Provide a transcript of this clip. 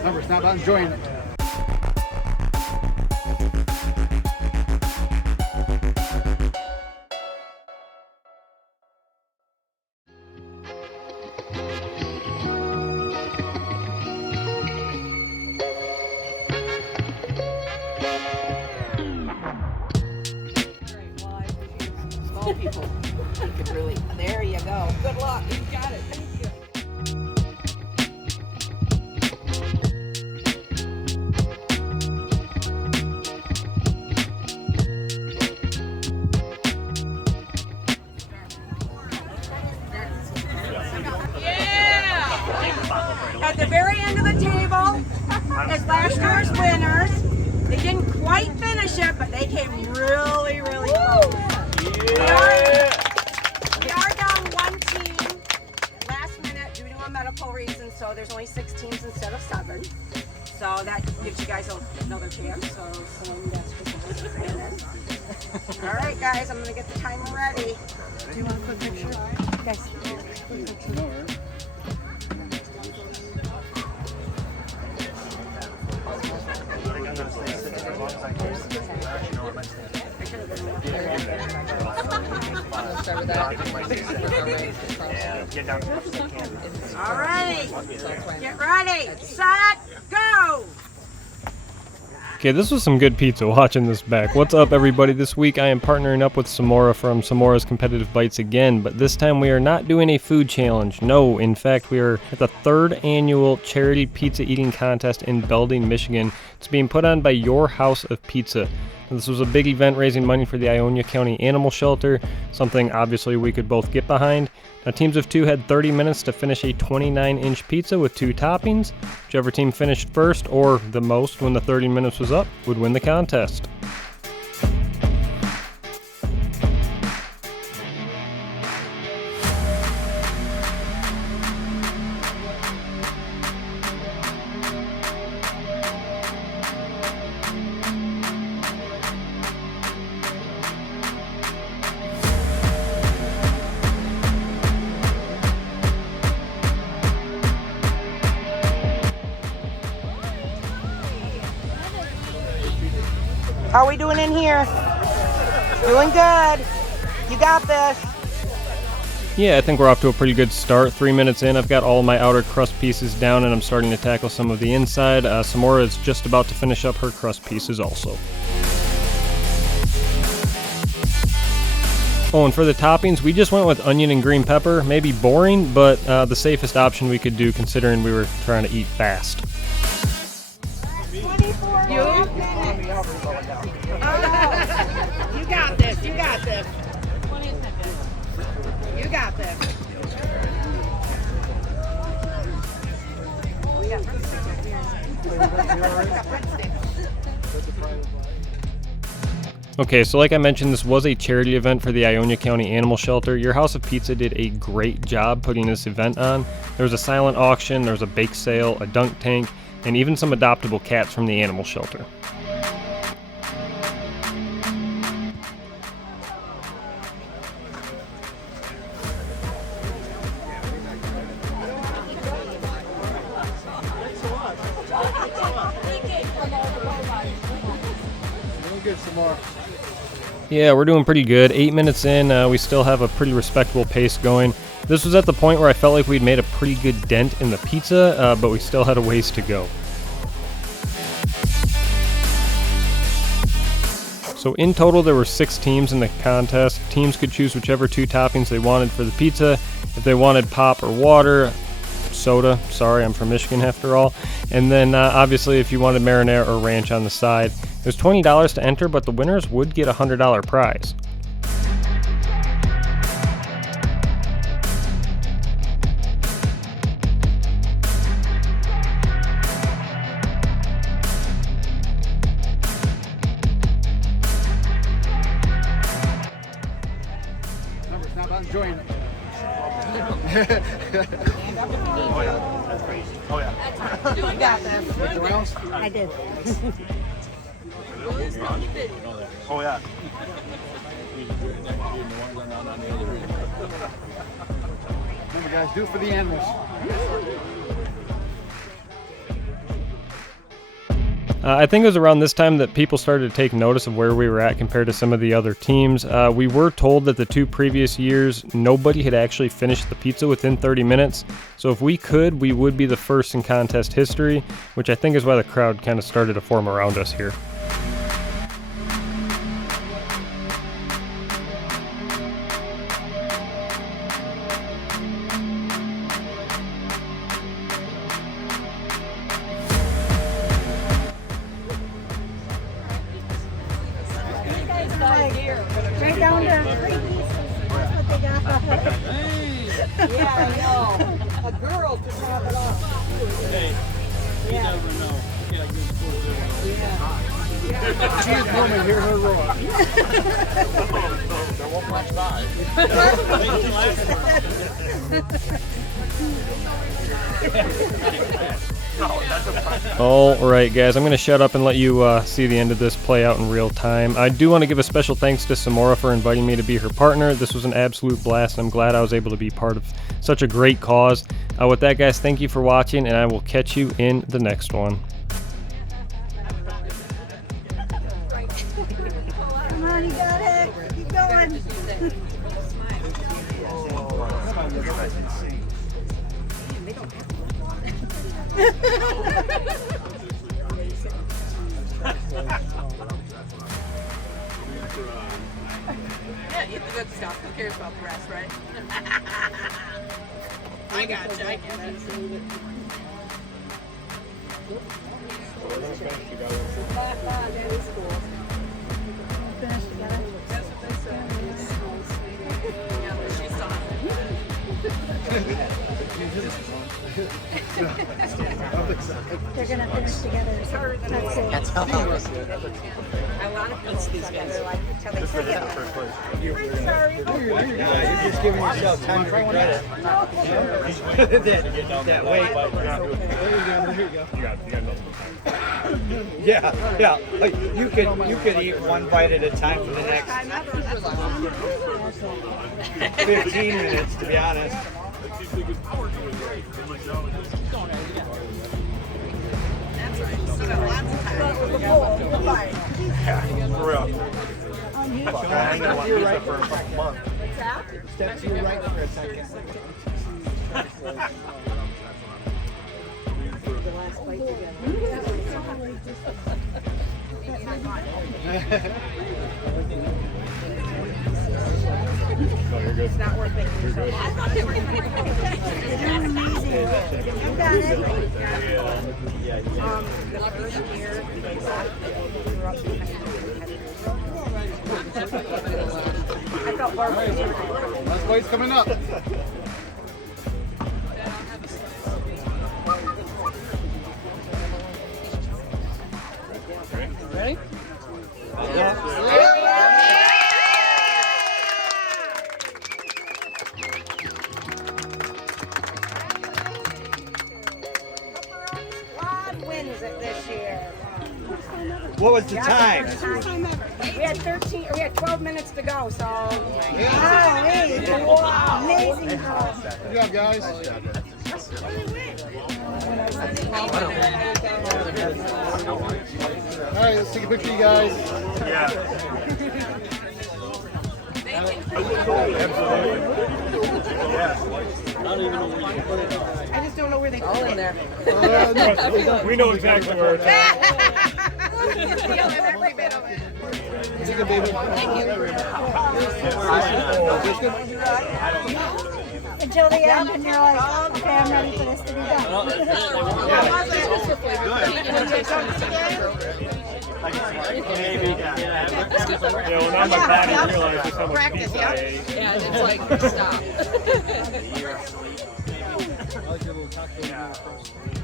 Remember, it's not about enjoying it. People. You could really, there you go. Good luck. You got it. Thank you. Yeah! At the very end of the table is last year's winners. They didn't quite finish it, but they came really, really close. We are down one team last minute due to a medical reason, so there's only 6 teams instead of 7. So that gives you guys another chance. So that's just all right, guys, I'm gonna get the timer ready. Do you want a quick picture, guys? Quick picture. All right, get ready, set, go! Okay, this was some good pizza watching this back. What's up, everybody? This week I am partnering up with Semora from Semora's Competitive Bites again, but this time we are not doing a food challenge. No, in fact, we are at the 3rd annual charity pizza eating contest in Belding, Michigan. It's being put on by Your House of Pizza. This was a big event raising money for the Ionia County Animal Shelter, something obviously we could both get behind. Now, teams of 2 had 30 minutes to finish a 29-inch pizza with 2 toppings. Whichever team finished first or the most when the 30 minutes was up would win the contest. How are we doing in here? Doing good. You got this. Yeah, I think we're off to a pretty good start. 3 minutes in, I've got all my outer crust pieces down and I'm starting to tackle some of the inside. Semora is just about to finish up her crust pieces also. Oh, and for the toppings, we just went with onion and green pepper. Maybe boring, but the safest option we could do considering we were trying to eat fast. You got this. You got this. You got this. Okay, so like I mentioned, this was a charity event for the Ionia County Animal Shelter. Your House of Pizza did a great job putting this event on. There was a silent auction, there was a bake sale, a dunk tank, and even some adoptable cats from the animal shelter. Good, Semora. Yeah, we're doing pretty good. 8 minutes in, we still have a pretty respectable pace going. This was at the point where I felt like we'd made a pretty good dent in the pizza, but we still had a ways to go. So in total, there were 6 teams in the contest. Teams could choose whichever 2 toppings they wanted for the pizza. If they wanted pop or water, soda, sorry, I'm from Michigan after all. And then obviously if you wanted marinara or ranch on the side. It was $20 to enter, but the winners would get a $100 prize. Remember, it's not about enjoying it. Oh yeah, that's crazy. Oh yeah. You got this. Anyone else? I did. Oh yeah. Remember, guys, do it for the animals. I think it was around this time that people started to take notice of where we were at compared to some of the other teams. We were told that the 2 previous years, nobody had actually finished the pizza within 30 minutes. So if we could, we would be the first in contest history, which I think is why the crowd kind of started to form around us here. Right down to 3 pieces. That's what they got. Yeah, I know. A girl to top it off. She's woman, hear her roar. All right, guys, I'm going to shut up and let you see the end of this play out in real time. I do want to give a special thanks to Semora for inviting me to be her partner. This was an absolute blast. I'm glad I was able to be part of such a great cause. With that, guys, thank you for watching, and I will catch you in the next one. Come on, you got it. Keep going. Yeah, eat the good stuff. Who cares about the rest, right? I got you. I get it. That is cool. Finish together. That's what they said. Yeah, but she's soft. They're going to finish together. That's it. I want to piece these guys. Until they say it. I'm sorry. You're just giving yourself time to regret it. that weight. There you go. Yeah. Like you could eat one bite at a time for the next 15 minutes, to be honest. For real. Step to your right for a second. It's not worth it. You got it. The first year, I felt horrible. Last fight's coming up. Ready? Wins it this year. What was the time? We had 12 minutes to go, so. Amazing. Good job, guys. All right, let's take a picture of you guys. Yeah. I just don't know where they fall in there. We know exactly where it's at. Every bit of it. Take a baby. Until the end, and you're like, okay, I'm ready for this to be done. Maybe. Yeah, when I'm a body, I realize just how much pizza I ate. Yeah, it's like, stop. I like your little cocktail.